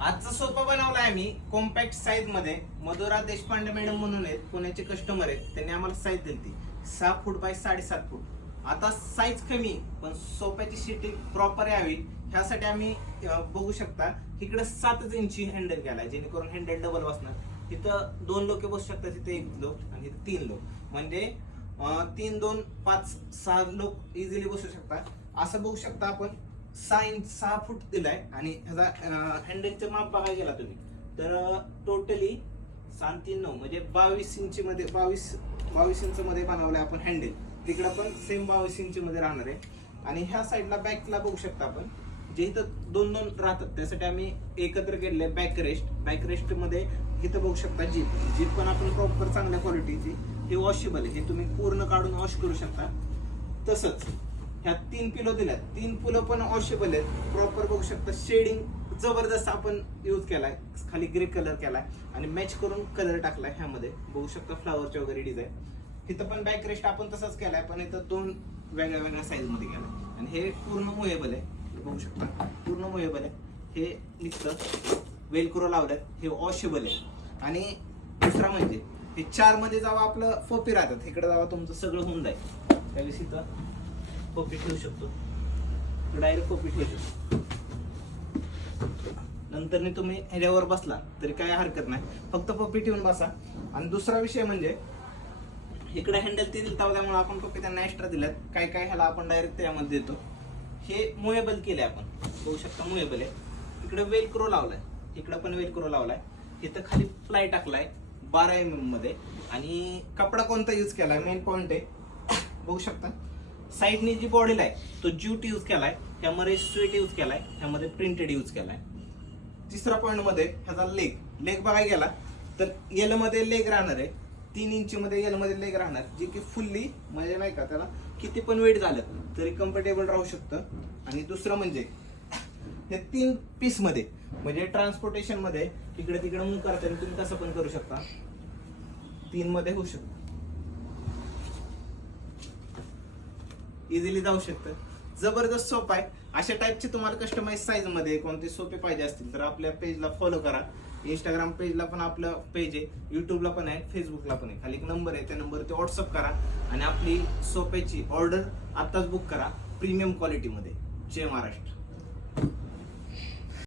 आजचा सोफा बनवलाय आम्ही कॉम्पॅक्ट साईज मध्ये. मधुरा देशपांडे मॅडम म्हणून आहेत, पुण्याचे कस्टमर आहेत. त्यांनी आम्हाला साईज दिली 6 फूट बाय 7.5 फूट. आता साईज कमी पण सोफ्याची सीटिंग प्रॉपर यावी ह्यासाठी आम्ही बघू शकता इकडे 7 इंची हँडल केलाय, जेणेकरून हँडल डबल बसणार. इथं 2 लोक बसू शकतात, इथे 1 लोक आणि इथे 3 लोक, म्हणजे 3 2 5 6 लोक इझिली बसू शकतात. असं बघू शकता आपण 6 फूट दिलाय आणि ह्याचा हँडलचं माप बघायला गेला तुम्ही तर टोटली 7 3 9 म्हणजे 22 इंच मध्ये 22 इंच मध्ये बनवलंय आपण हँडल. तिकडे पण सेम 22 इंच मध्ये राहणार आहे. आणि ह्या साईडला बॅकला बघू शकता आपण जे इथं 2 2 राहतात त्यासाठी आम्ही एकत्र केलेले बॅक रेस्ट मध्ये. इथं बघू शकता जीप पण आपण प्रॉपर चांगल्या क्वालिटीची, हे वॉशेबल आहे, हे तुम्ही पूर्ण काढून वॉश करू शकता. तसंच ह्या 3 पिलो दिल्यात, 3 पिलो पण वॉशेबल आहेत. प्रॉपर बघू शकता शेडिंग जबरदस्त आपण यूज केलाय, खाली ग्रे कलर केलाय आणि मॅच करून कलर टाकलाय. ह्यामध्ये बघू शकता फ्लावरचे वगैरे डिझाईन. इथं पण बॅक रेस्ट आपण तसंच केलाय, पण इथं 2 वेगळ्या साईज मध्ये केलाय. आणि हे पूर्ण मुव्हेबल आहे, बघू शकता पूर्ण मुव्हेबल आहे. हे निघतं, वेलक्रो लावल्यात, हे वॉशेबल आहे. आणि दुसरा म्हणजे हे 4 मध्ये जेव्हा आपलं फोपी राहतात, इकडे जेव्हा तुमचं सगळं होऊन जाईल त्यावेळेस इथं फोपी ठेवू शकतो, डायरेक्ट फोपी ठेवू शकतो. नंतर तुम्ही ह्याच्यावर बसला तरी काय हरकत नाही, फक्त पप्पी ठेवून बसा. आणि दुसरा विषय म्हणजे इकडे हँडल ते दिलता, त्यामुळे आपण पप्पी त्यांना एक्स्ट्रा दिल्यात. काय ह्याला आपण डायरेक्ट त्यामध्ये देतो. हे मुव्हेबल केले आपण, बघू शकता मुव्हेबल आहे. इकडे वेलक्रो लावलाय, इकडे पण वेलक्रो लावलाय. इथं खाली प्लाय टाकलाय 12 mm मध्ये. आणि कपडा कोणता यूज केलाय मेन पॉइंट आहे, बघू शकता. साईडनी जी बॉडीला आहे तो ज्यूट यूज केलाय, त्यामध्ये स्वेट यूज केलाय, त्यामध्ये प्रिंटेड यूज केलाय. तिसरा पॉइंट मध्ये ह्याचा लेग बघायला गेला तर यल मध्ये लेग राहणार आहे, 3 इंच मध्ये यल मध्ये लेग राहणार, जे की फुल्ली म्हणजे नाही का त्याला किती पण वेट झालं तरी कम्फर्टेबल राहू शकतं. आणि दुसरं म्हणजे हे 3 पीस मध्ये म्हणजे ट्रान्सपोर्टेशन मध्ये इकडे तिकडे मूव्ह करता तुम्ही कसं पण करू शकता, 3 मध्ये होऊ शकतं, इझिली जाऊ शकतं. जबरदस्त सोपा आहे. अशा टाईपचे तुम्हाला कस्टमाइज साईज मध्ये कोणते सोपे पाहिजे असतील तर आपल्या पेजला फॉलो करा. इंस्टाग्राम पेजला पण आपलं पेज आहे, युट्यूबला पण आहे, फेसबुकला पण आहे. खाली एक नंबर आहे, त्या नंबरवरती व्हॉट्सअप करा आणि आपली सोप्याची ऑर्डर आत्ताच बुक करा प्रीमियम क्वालिटीमध्ये. जय महाराष्ट्र.